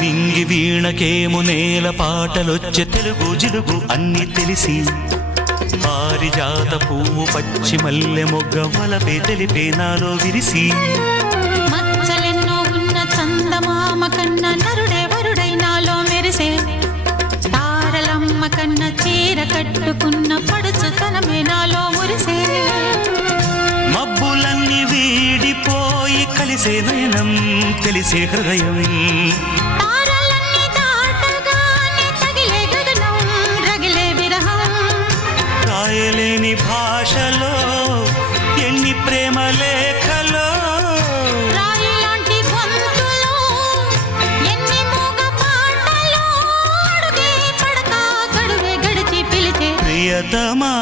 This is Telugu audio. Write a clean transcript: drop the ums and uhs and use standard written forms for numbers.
నింగి వీణకేము నేల పాటలొచ్చే తెలుగు జిలుగు అన్ని తెలిసి పారిజాత పువ్వు పచ్చి మల్లె మొగ్గ వలపే తెలిపే నాలో విరిసి మచ్చలెన్నో ఉన్న చందమామ కన్న నరుడే వరుడై నాలో మెరిసే తారలమ్మ కన్న చీర కట్టుకున్న పడుచుతనమే నాలో మురిసే మబ్బులన్నీ వీడిపోయి కలిసే నయనం తెలిసే హృదయం తారలన్నీ దాటగానే తగిలే గగనం రగిలే విరహం రాయలేని భాషలో ఎన్ని ప్రేమ లేఖలో రాయిలాంటి గొంతులో ఎన్ని మూగ పాటలో అడుగే పడక గడువే గడిచి పిలిచే ప్రియతమా